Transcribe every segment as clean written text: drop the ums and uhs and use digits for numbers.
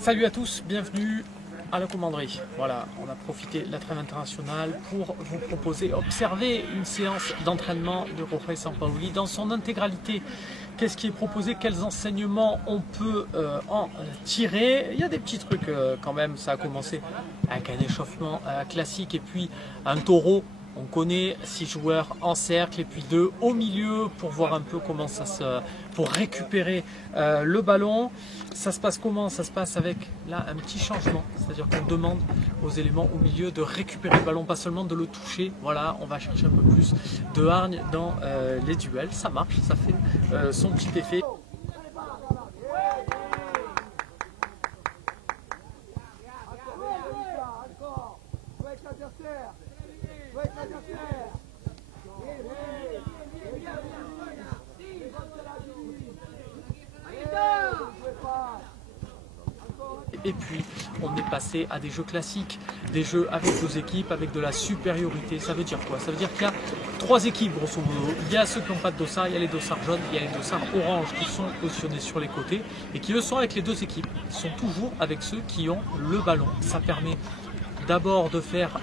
Salut à tous, bienvenue à la commanderie. Voilà, on a profité de la trêve internationale pour vous proposer, observer une séance d'entraînement de Jorge Sampaoli dans son intégralité. Qu'est-ce qui est proposé, quels enseignements on peut en tirer? Il y a des petits trucs quand même, ça a commencé avec un échauffement classique et puis un taureau. On connaît 6 joueurs en cercle et puis 2 au milieu pour voir un peu comment ça se... pour récupérer le ballon. Ça se passe comment? Ça se passe avec là un petit changement, c'est-à-dire qu'on demande aux éléments au milieu de récupérer le ballon, pas seulement de le toucher. Voilà, on va chercher un peu plus de hargne dans les duels. Ça marche, ça fait son petit effet. Et puis on est passé à des jeux classiques, des jeux avec 2 équipes, avec de la supériorité. Ça veut dire quoi? Ça veut dire qu'il y a 3 équipes grosso modo. Il y a ceux qui n'ont pas de dossard, il y a les dossards jaunes, il y a les dossards orange qui sont positionnés sur les côtés et qui eux sont avec les 2 équipes. Ils sont toujours avec ceux qui ont le ballon. Ça permet d'abord de faire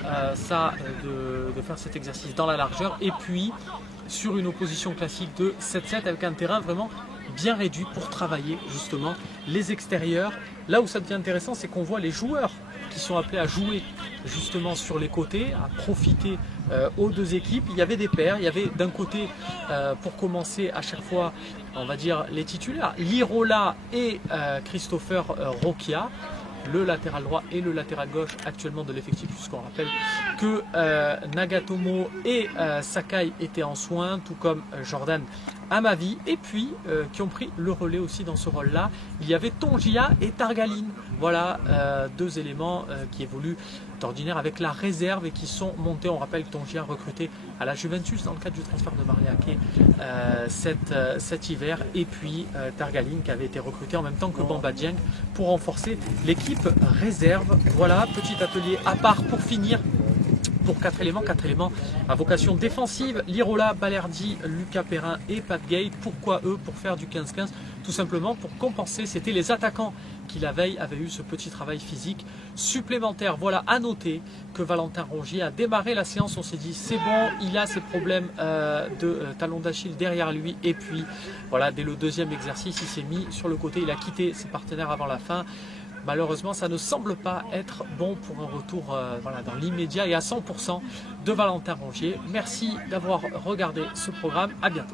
de faire cet exercice dans la largeur et puis sur une opposition classique de 7-7 avec un terrain vraiment bien réduit pour travailler justement les extérieurs. Là où ça devient intéressant, c'est qu'on voit les joueurs qui sont appelés à jouer justement sur les côtés, à profiter aux 2 équipes. Il y avait des paires, il y avait d'un côté pour commencer à chaque fois, on va dire les titulaires, Lirola et Christopher Roquia, le latéral droit et le latéral gauche actuellement de l'effectif, puisqu'on rappelle que Nagatomo et Sakai étaient en soins, tout comme Jordan Amavi, et puis qui ont pris le relais aussi dans ce rôle-là. Il y avait Tongia et Targaline, voilà 2 éléments qui évoluent d'ordinaire avec la réserve et qui sont montés. On rappelle que Tongia recruté à la Juventus dans le cadre du transfert de Mariake cet hiver, et puis Targaline qui avait été recruté en même temps que Bamba Dieng pour renforcer l'équipe réserve. Voilà, petit atelier à part pour finir. Pour 4 éléments à vocation défensive, Lirola, Balerdi, Lucas Perrin et Pat Gay. Pourquoi eux? Pour faire du 15-15, tout simplement pour compenser. C'était les attaquants qui la veille avaient eu ce petit travail physique supplémentaire. Voilà, à noter que Valentin Rongier a démarré la séance. On s'est dit c'est bon, il a ses problèmes de talon d'Achille derrière lui. Et puis voilà, dès le 2e exercice, il s'est mis sur le côté, il a quitté ses partenaires avant la fin. Malheureusement, ça ne semble pas être bon pour un retour voilà, dans l'immédiat et à 100% de Valentin Rongier. Merci d'avoir regardé ce programme. À bientôt.